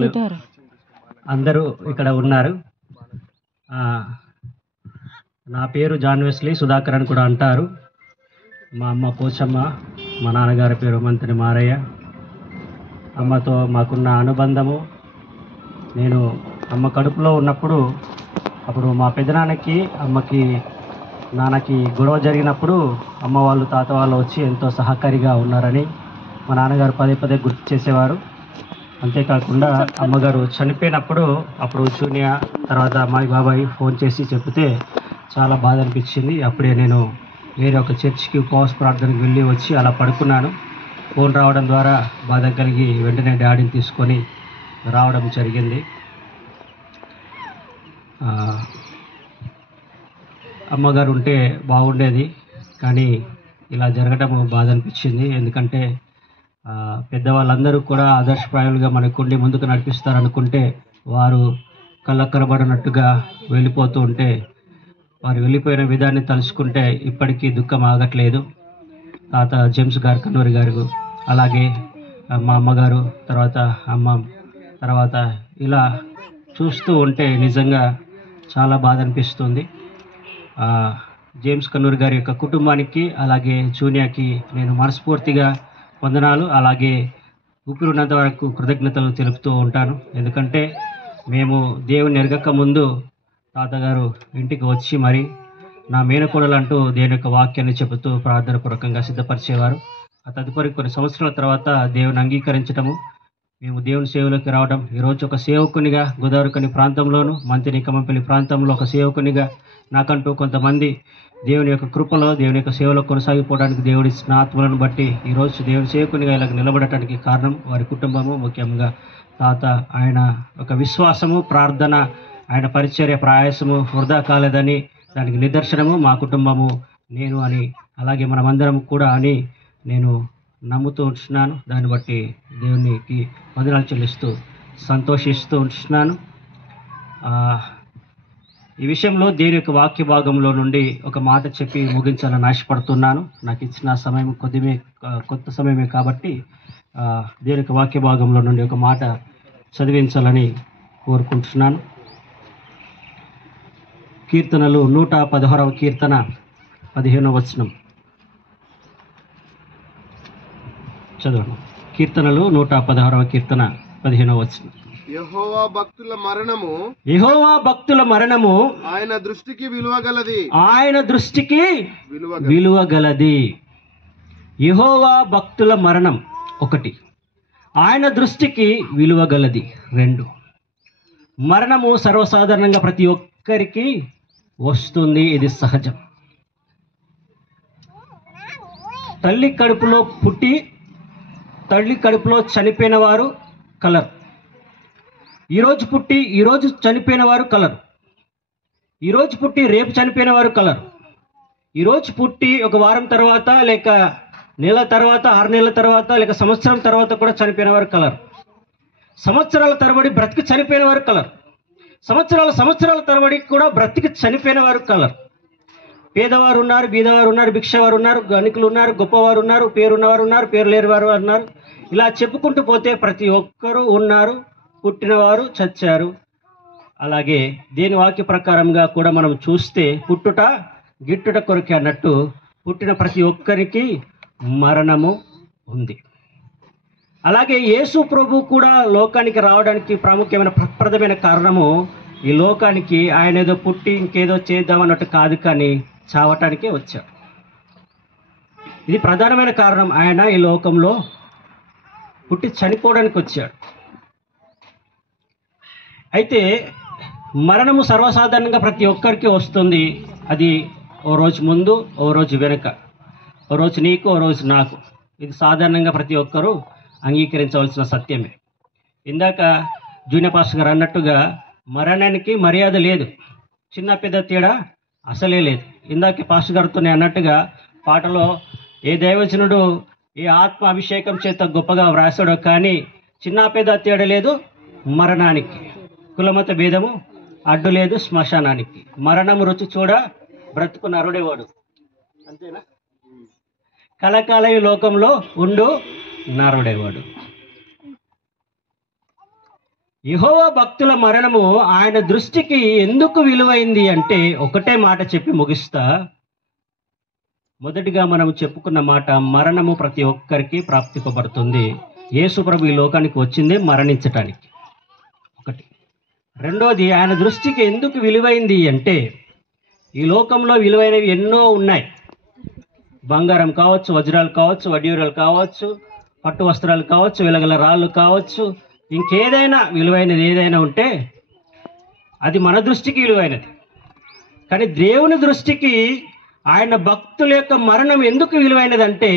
వాళ్ళు అందరూ ఇక్కడ ఉన్నారు. నా పేరు జాన్ వెస్లీ, సుధాకర్ అని కూడా అంటారు. మా అమ్మ పోచమ్మ, మా నాన్నగారి పేరు మంత్రి మారయ్య. అమ్మతో మాకున్న అనుబంధము, నేను అమ్మ కడుపులో ఉన్నప్పుడు అప్పుడు మా పెదనాన్నకి అమ్మకి నాన్నకి గొడవ జరిగినప్పుడు అమ్మ వాళ్ళు తాత వాళ్ళు వచ్చి ఎంతో సహకారిగా ఉన్నారని మా నాన్నగారు పదే పదే గుర్తు చేసేవారు. అంతేకాకుండా అమ్మగారు చనిపోయినప్పుడు అప్పుడు జూనియర్ తర్వాత మా బాబాయ్ ఫోన్ చేసి చెప్తే చాలా బాధ అనిపించింది. అప్పుడే నేను వేరే ఒక చర్చికి ఉపవాస ప్రార్థనకు వెళ్ళి వచ్చి అలా పడుకున్నాను. ఫోన్ రావడం ద్వారా బాధ కలిగి వెంటనే డాడీని తీసుకొని రావడం జరిగింది. అమ్మగారు ఉంటే బాగుండేది, కానీ ఇలా జరగడం బాధ అనిపించింది. ఎందుకంటే పెద్దవాళ్ళందరూ కూడా ఆదర్శప్రాయాలుగా మనకుండి ముందుకు నడిపిస్తారనుకుంటే వారు కళ్ళకనబడినట్టుగా వెళ్ళిపోతూ ఉంటే వారు వెళ్ళిపోయిన విధాన్ని తలుచుకుంటే ఇప్పటికీ దుఃఖం ఆగట్లేదు. తాత జేమ్స్ గారు, కన్నూరి గారు, అలాగే మా అమ్మగారు, తర్వాత అమ్మ, తర్వాత ఇలా చూస్తూ ఉంటే నిజంగా చాలా బాధ అనిపిస్తుంది. జేమ్స్ కన్నూరి గారి యొక్క కుటుంబానికి అలాగే జూనియాకి నేను మనస్ఫూర్తిగా వందనాలు, అలాగే ఊపిరినంత వరకు కృతజ్ఞతలు తెలుపుతూ ఉంటాను. ఎందుకంటే మేము దేవుని ఎరగక ముందు తాతగారు ఇంటికి వచ్చి మరి నా మేనకోడలు అంటూ దేవుని యొక్క వాక్యాన్ని చెబుతూ ప్రార్థన పూర్వకంగా సిద్ధపరిచేవారు. ఆ తదుపరి కొన్ని సంవత్సరాల తర్వాత దేవుని అంగీకరించడము, మేము దేవుని సేవలోకి రావడం, ఈరోజు ఒక సేవకునిగా గోదావరికని ప్రాంతంలోను మంతిని కమంపల్లి ప్రాంతంలో ఒక సేవకునిగా నాకంటూ కొంతమంది దేవుని యొక్క కృపలో దేవుని యొక్క సేవలో కొనసాగిపోవడానికి దేవుడిచ్చిన ఆత్మలను బట్టి ఈరోజు దేవుని సేవకునిగా ఇలా నిలబడటానికి కారణం వారి కుటుంబము, ముఖ్యంగా తాత. ఆయన ఒక విశ్వాసము, ప్రార్థన, ఆయన పరిచర్య ప్రయాసము వృధా కాలేదని దానికి నిదర్శనము మా కుటుంబము, నేను అని, అలాగే మనమందరం కూడా అని నేను నమ్ముతూ ఉంటున్నాను. దాన్ని బట్టి దేవునికి వందనాలు చెల్లిస్తూ సంతోషిస్తూ ఉంటున్నాను. ఈ విషయంలో దేవుని యొక్క వాక్య భాగంలో నుండి ఒక మాట చెప్పి ముగించాలని ఆశపడుతున్నాను. నాకు ఇచ్చిన సమయం కొత్త సమయమే కాబట్టి దేవుని యొక్క వాక్య భాగంలో నుండి ఒక మాట చదివించాలని కోరుకుంటున్నాను. కీర్తనలు 116వ కీర్తన 15వ వచనం చదవండి. కీర్తనలు 116వ కీర్తన 15వ వచనం. యెహోవా భక్తుల మరణము ఆయన దృష్టికి విలువగలది. యెహోవా భక్తుల మరణం 1, ఆయన దృష్టికి విలువగలది 2. మరణము సర్వసాధారణంగా ప్రతి ఒక్కరికి వస్తుంది, ఇది సహజం. తల్లి కడుపులో పుట్టి తల్లి కడుపులో చనిపోయిన వారు కలరు. ఈరోజు పుట్టి ఈరోజు చనిపోయిన వారు కలరు. ఈరోజు పుట్టి రేపు చనిపోయిన వారు కలరు. ఈరోజు పుట్టి ఒక వారం తర్వాత, లేక నెల తర్వాత, 6 నెలల తర్వాత, లేక సంవత్సరం తర్వాత కూడా చనిపోయిన వారు కలరు. సంవత్సరాల తరబడి బ్రతికి చనిపోయిన వారు కలరు. సంవత్సరాల తరబడి కూడా బ్రతికి చనిపోయిన వారు కలరు. పేదవారు ఉన్నారు, బీదవారు ఉన్నారు, భిక్షవారు ఉన్నారు, ధనికులు ఉన్నారు, గొప్పవారు ఉన్నారు, పేరున్నవారు ఉన్నారు, పేరు లేని వారు ఉన్నారు. ఇలా చెప్పుకుంటూ పోతే ప్రతి ఒక్కరూ ఉన్నారు. పుట్టినవారు చచ్చారు. అలాగే దేని వాక్య ప్రకారంగా కూడా మనం చూస్తే పుట్టుట గిట్టుట కొరకే అన్నట్టు పుట్టిన ప్రతి ఒక్కరికి మరణము ఉంది. అలాగే యేసు ప్రభు కూడా లోకానికి రావడానికి ప్రాముఖ్యమైన ప్రప్రదమైన కారణము, ఈ లోకానికి ఆయన ఏదో పుట్టి ఇంకేదో చేద్దామన్నట్టు కాదు, కానీ చావటానికే వచ్చాడు. ఇది ప్రధానమైన కారణం. ఆయన ఈ లోకంలో పుట్టి చనిపోవడానికి వచ్చాడు. అయితే మరణము సర్వసాధారణంగా ప్రతి ఒక్కరికి వస్తుంది. అది ఓ రోజు ముందు, ఓ రోజు వెనుక, ఓ రోజు నీకు, ఓ రోజు నాకు. ఇది సాధారణంగా ప్రతి ఒక్కరూ అంగీకరించవలసిన సత్యమే. ఇందాక జూనియర్ పాస్టర్ గారు అన్నట్టుగా మరణానికి మర్యాద లేదు, చిన్న పెద్ద తేడా అసలే లేదు. ఇందాక పాస్టర్ గారితో అన్నట్టుగా పాటలో ఏ దైవజనుడు ఏ ఆత్మ అభిషేకం చేత గొప్పగా వ్రాసాడో కానీ చిన్న పెద్ద తేడా లేదు మరణానికి. కులమత భేదము అడ్డు లేదు శ్మశానానికి. మరణము రుచి చూడ బ్రతుకు నరుడేవాడు, అంతేనా? కలకాల ఈ లోకంలో ఉండు నరుడేవాడు. యెహోవా భక్తుల మరణము ఆయన దృష్టికి ఎందుకు విలువైంది అంటే ఒకటే మాట చెప్పి ముగిస్తా. మొదటిగా మనం చెప్పుకున్న మాట, మరణము ప్రతి ఒక్కరికి ప్రాప్తింపబడుతుంది. యేసు ప్రభు ఈ లోకానికి వచ్చిందే మరణించటానికి, ఒకటి. రెండోది, ఆయన దృష్టికి ఎందుకు విలువైంది అంటే ఈ లోకంలో విలువైనవి ఎన్నో ఉన్నాయి. బంగారం కావచ్చు, వజ్రాలు కావచ్చు, వడ్యూరాలు కావచ్చు, పట్టు వస్త్రాలు కావచ్చు, వెలగల రాళ్ళు కావచ్చు, ఇంకేదైనా విలువైనది ఏదైనా ఉంటే అది మన దృష్టికి విలువైనది. కానీ దేవుని దృష్టికి ఆయన భక్తుల యొక్క మరణం ఎందుకు విలువైనదంటే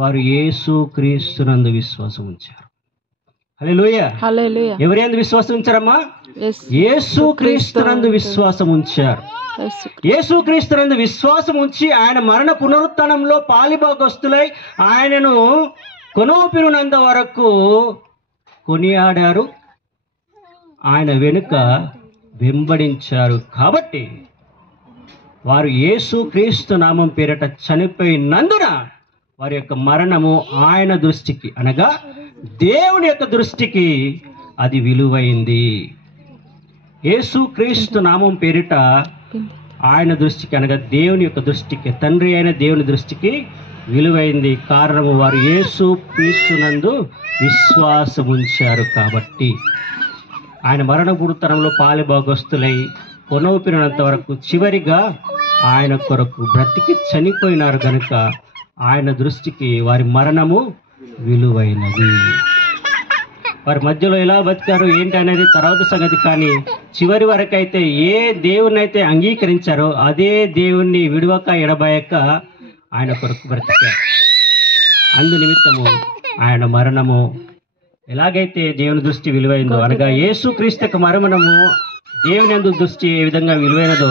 వారు యేసు క్రీస్తునందు విశ్వాసం ఉంచారు. హల్లెలూయా. ఎవరి యందు విశ్వాసం ఉంచారమ్మా? యేసు క్రీస్తునందు విశ్వాసం ఉంచారు. యేసు క్రీస్తునందు విశ్వాసం ఉంచి ఆయన మరణ పునరుత్థానంలో పాలిభాగస్తులై ఆయనను కొనూపిరినంత వరకు కొనియాడారు, ఆయన వెనుక వెంబడించారు. కాబట్టి వారు యేసు క్రీస్తు నామం పేరట చనిపోయినందున వారి యొక్క మరణము ఆయన దృష్టికి అనగా దేవుని యొక్క దృష్టికి అది విలువైంది. యేసు క్రీస్తు నామం పేరిట ఆయన దృష్టికి అనగా దేవుని యొక్క దృష్టికి, తండ్రి అయిన దేవుని దృష్టికి విలువైంది. కారణము వారు యేసు క్రీస్తునందు విశ్వాసం ఉంచారు. కాబట్టి ఆయన మరణ పునరుత్థానంలో పాలిభాగస్తులై కొనూపిరినంత వరకు చివరిగా ఆయన కొరకు బ్రతికి చనిపోయినారు గనుక ఆయన దృష్టికి వారి మరణము విలువైనది. వారి మధ్యలో ఎలా బతికారు ఏంటి అనేది తర్వాత సంగతి. కానీ చివరి వరకైతే ఏ దేవుని అయితే అంగీకరించారో అదే దేవుణ్ణి విడవక ఎడబాయక ఆయన కొరకు బ్రతికారు. అందు నిమిత్తము ఆయన మరణము ఎలాగైతే దేవుని దృష్టి విలువైందో అనగా యేసు క్రీస్తు యొక్క మరణము దేవుని యందు దృష్టి ఏ విధంగా విలువైనదో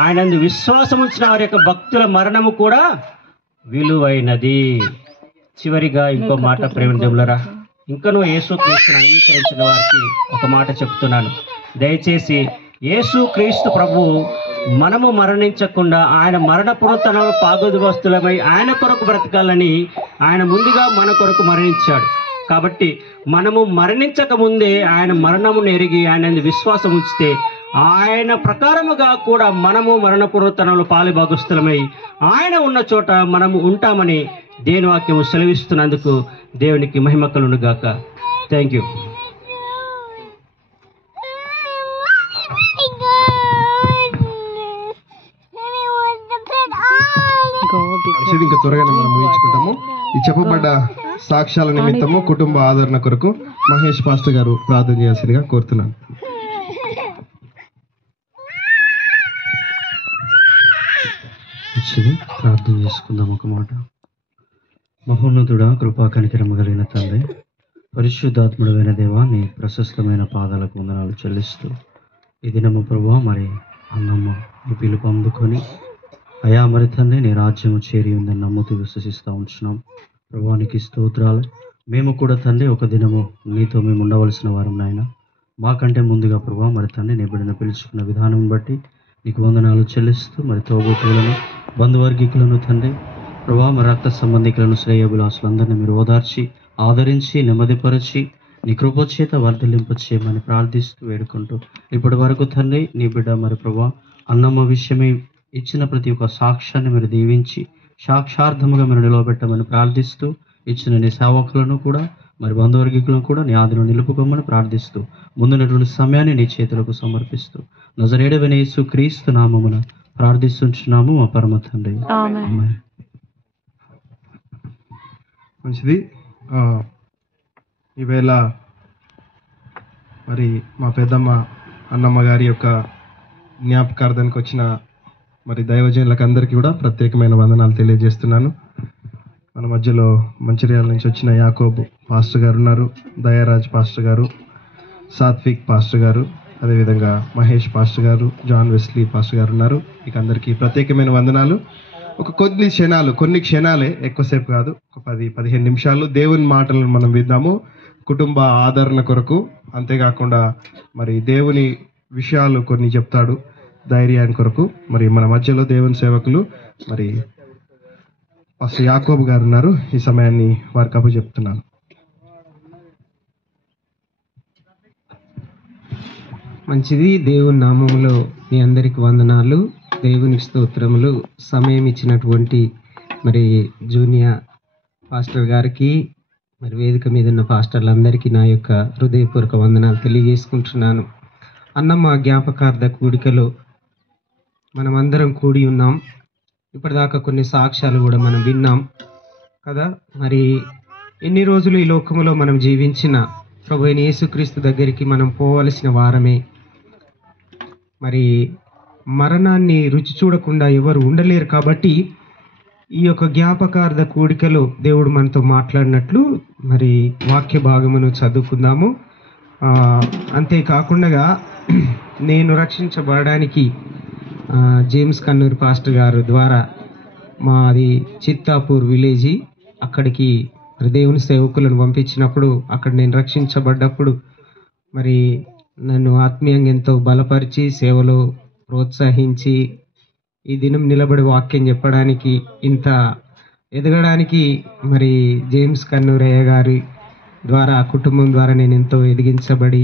ఆయన యందు విశ్వాసం ఉంచిన వారి యొక్క భక్తుల మరణము కూడా విలువైనది. చివరిగా ఇంకో మాట, ప్రేమ దేవులరా, ఇంకనూ యేసు క్రీస్తును అంగీకరించిన వారికి ఒక మాట చెప్తున్నాను. దయచేసి యేసు క్రీస్తు ప్రభు మనము మరణించకుండా ఆయన మరణ పునరుత్థానంలో పాగొదువస్తులమై ఆయన కొరకు బ్రతకాలని ఆయన ముందుగా మన కొరకు మరణించాడు. కాబట్టి మనము మరణించక ముందే ఆయన మరణమును ఎరిగి ఆయన విశ్వాసం ఉంచితే ఆయన ప్రకారముగా కూడా మనము మరణ పునరుత్థానంలో పాలుభాగస్తులమై ఆయన ఉన్న చోట మనము ఉంటామని దేవుని వాక్యము సెలవిస్తున్నందుకు దేవునికి మహిమ కలుగును గాక. Thank you. ఇంకా త్వరగానే మనం ముగించుకుంటాము. ఈ చెప్పబడ్డ సాక్ష్యాల నిమిత్తము కుటుంబ ఆదరణ కొరకు మహేష్ పాస్టర్ గారు ప్రార్థన చేయాల్సిందిగా కోరుతున్నాను. ప్రార్థన చేసుకుందాం. ఒక మాట. మహోన్నతుడా, కృపా కనికరము కలిగిన తండ్రి, పరిశుద్ధాత్ముడైన దేవా, నీ ప్రశస్తమైన పాదాలకు వందనాలు చెల్లిస్తూ ఈ దినము ప్రభువా మరి అన్నమ్మ నీ పిలుపు అందుకొని అయా మరి తండ్రి నీ రాజ్యము చేరి ఉందని నమ్ముతూ విశ్వసిస్తూ ఉంటున్నాం. ప్రభువానికి స్తోత్రాలు. మేము కూడా తండ్రి ఒక దినము నీతో మేము ఉండవలసిన వారం నాయన. మాకంటే ముందుగా ప్రభువా మరి తండ్రి నీ బిడ్డను పిలుచుకున్న విధానం బట్టి నీకు వందనాలు చెల్లిస్తూ మరి తోబుట్టువులను బంధువర్గీకులను తండ్రి ప్రభువా మరి రక్త సంబంధికులను శ్రేయోభిలాసులందరినీ మీరు ఓదార్చి ఆదరించి నెమ్మదిపరిచి నీ కృపచేత వర్ధలింప చేయమని ప్రార్థిస్తూ వేడుకుంటూ ఇప్పటి వరకు తండ్రి నీ బిడ్డ మరి ప్రభువా అన్నమ్మ విషయమై ఇచ్చిన ప్రతి ఒక్క సాక్ష్యాన్ని మీరు దీవించి సాక్షార్థముగా మీరు నిలవబెట్టమని ప్రార్థిస్తూ ఇచ్చిన నీ సేవకులను కూడా మరి బంధువర్గీకులను కూడా నీ ఆదిలో నిలుపుకోమని ప్రార్థిస్తూ ముందున్నటువంటి సమయాన్ని నీ చేతులకు సమర్పిస్తూ నజరేయుడైన యేసు క్రీస్తు నామమున ప్రార్థిస్తుంటున్నాము మా పరమ తండ్రి. ఆమేన్. మంచిది. ఈవేళ మరి మా పెద్దమ్మ అన్నమ్మ గారి యొక్క జ్ఞాపకార్థానికి వచ్చిన మరి దైవజనులకు అందరికీ కూడా ప్రత్యేకమైన వందనాలు తెలియజేస్తున్నాను. మన మధ్యలో మంచిర్యాల నుంచి వచ్చిన యాకోబు పాస్టర్ గారు ఉన్నారు, దయారాజ్ పాస్టర్ గారు, సాత్విక్ పాస్టర్ గారు, అదేవిధంగా మహేష్ పాస్టర్ గారు, జాన్ వెస్లీ పాస్టర్ గారు ఉన్నారు. ఇక అందరికీ ప్రత్యేకమైన వందనాలు. ఒక కొన్ని క్షణాలే, ఎక్కువసేపు కాదు, ఒక 10-15 నిమిషాలు దేవుని మాటలను మనం విద్దాము కుటుంబ ఆదరణ కొరకు. అంతేకాకుండా మరి దేవుని విషయాలు కొన్ని చెప్తాడు ధైర్యాన్ని కొరకు. మరి మన మధ్యలో దేవుని సేవకులు మరి పాస్టర్ యాకోబు గారు ఉన్నారు. ఈ సమయాన్ని వారికి అప్పచెప్తున్నాను. మంచిది. దేవుని నామములో మీ అందరికి వందనాలు, దేవునికి స్తోత్రములు. సమయం ఇచ్చినటువంటి మరి జూనియర్ పాస్టర్ గారికి, మరి వేదిక మీద ఉన్న పాస్టర్లందరికీ నా యొక్క హృదయపూర్వక వందనాలు తెలియజేసుకుంటున్నాను. అన్నమ్మ జ్ఞాపకార్థ కూడికలో మనం అందరం కూడి ఉన్నాం. ఇప్పటిదాకా కొన్ని సాక్ష్యాలు కూడా మనం విన్నాం కదా. మరి ఎన్ని రోజులు ఈ లోకములో మనం జీవించిన ప్రభువైన యేసుక్రీస్తు దగ్గరికి మనం పోవలసిన వారమే. మరి మరణాన్ని రుచి చూడకుండా ఎవరు ఉండలేరు. కాబట్టి ఈ యొక్క జ్ఞాపకార్థ కూడికలో దేవుడు మనతో మాట్లాడినట్లు మరి వాక్య భాగమును చదువుకుందాము. అంతేకాకుండా నేను రక్షించబడడానికి జేమ్స్ కన్నూరు పాస్టర్ గారు ద్వారా మాది చిత్తాపూర్ విలేజీ, అక్కడికి మరి దేవుని సేవకులను పంపించినప్పుడు అక్కడ నేను రక్షించబడ్డప్పుడు మరి నన్ను ఆత్మీయంగా ఎంతో బలపరిచి సేవలో ప్రోత్సహించి ఈ దినం నిలబడి వాక్యం చెప్పడానికి, ఇంత ఎదగడానికి మరి జేమ్స్ కన్నూరయ్య గారి ద్వారా, కుటుంబం ద్వారా నేను ఎంతో ఎదిగించబడి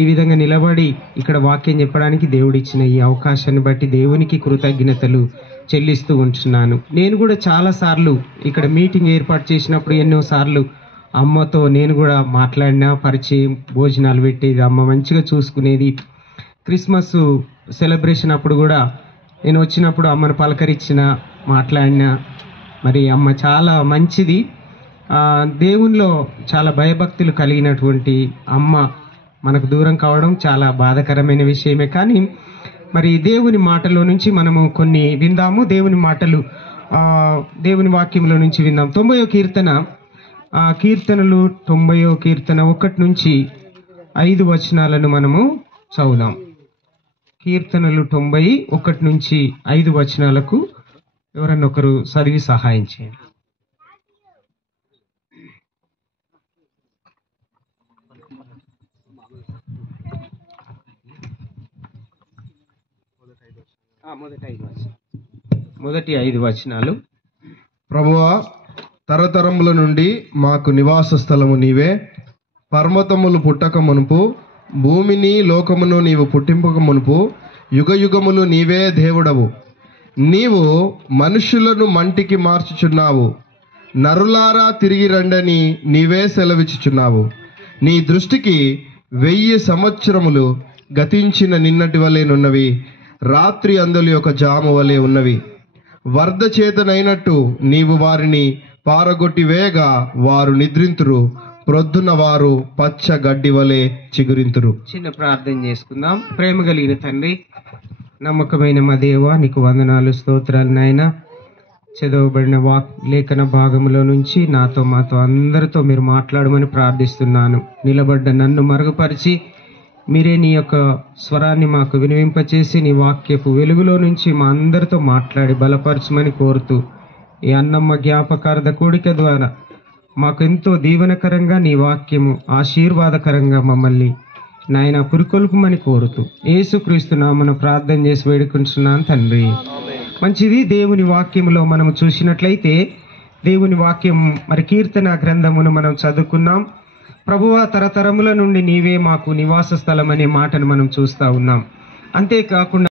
ఈ విధంగా నిలబడి ఇక్కడ వాక్యం చెప్పడానికి దేవుడు ఇచ్చిన ఈ అవకాశాన్ని బట్టి దేవునికి కృతజ్ఞతలు చెల్లిస్తూ ఉంటున్నాను. నేను కూడా చాలాసార్లు ఇక్కడ మీటింగ్ ఏర్పాటు చేసినప్పుడు ఎన్నోసార్లు అమ్మతో నేను కూడా మాట్లాడినా, పరిచయం, భోజనాలు పెట్టేది, అమ్మ మంచిగా చూసుకునేది. క్రిస్మస్ సెలబ్రేషన్ అప్పుడు కూడా నేను వచ్చినప్పుడు అమ్మను పలకరించిన, మాట్లాడినా. మరి అమ్మ చాలా మంచిది. దేవునిలో చాలా భయభక్తులు కలిగినటువంటి అమ్మ మనకు దూరం కావడం చాలా బాధాకరమైన విషయమే. కానీ మరి దేవుని మాటలో నుంచి మనము కొన్ని విందాము. దేవుని మాటలు దేవుని వాక్యంలో నుంచి విందాం. 90వ కీర్తన, కీర్తనలు 90వ కీర్తన 1 నుంచి 5 వచనాలను మనము చదువుదాం. కీర్తనలు 91 నుంచి 5 వచనాలకు ఎవరన్నా ఒకరు చదివి సహాయం చేయండి. మొదటి 5 వచనాలు. ప్రభువా, తరతరముల నుండి మాకు నివాస స్థలము నీవే. పర్వతములు పుట్టక మునుపు, భూమిని లోకమును నీవు పుట్టింపక మునుపు, యుగ యుగములు నీవే దేవుడవు. నీవు మనుషులను మంటికి మార్చుచున్నావు. నరులారా తిరిగి రండని నీవే సెలవిచ్చుచున్నావు. నీ దృష్టికి 1000 సంవత్సరములు గతించిన నిన్నటి వలెనున్నవి, రాత్రి అందలి ఒక జాము వలె ఉన్నవి. వరద చేతనైనట్టు నీవు వారిని పారగొట్టి వేగా వారు నిద్రింతురు. ప్రొద్దున వారు పచ్చ గడ్డి వలె చిగురింతురు. చిన్న ప్రార్థన చేసుకుందాం. ప్రేమ కలిగిన తండ్రి, నమ్మకమైన మా దేవా, నీకు వందనాలు, స్తోత్రాలు నాయనా. చదవబడిన లేఖన భాగంలో నుంచి నాతో, మాతో అందరితో మీరు మాట్లాడమని ప్రార్థిస్తున్నాను. నిలబడ్డ నన్ను మరుగుపరిచి మీరే నీ యొక్క స్వరాన్ని మాకు వినిపింపచేసి నీ వాక్యపు వెలుగులో నుంచి మా అందరితో మాట్లాడి బలపరచమని కోరుతూ, ఈ అన్నమ్మ జ్ఞాపకార్థ కూడిక ద్వారా మాకు ఎంతో దీవెనకరంగా నీ వాక్యము ఆశీర్వాదకరంగా మమ్మల్ని నాయన పురికొల్పుమని కోరుతూ యేసుక్రీస్తు నామమున ప్రార్థన చేసి వేడుకుంటున్నాను తండ్రి. మంచిది. దేవుని వాక్యములో మనం చూసినట్లయితే, దేవుని వాక్యం మరి కీర్తన గ్రంథమును మనం చదువుకున్నాం. ప్రభువా, తరతరముల నుండి నీవే మాకు నివాస స్థలం అనే మాటను మనం చూస్తూ ఉన్నాం. అంతేకాకుండా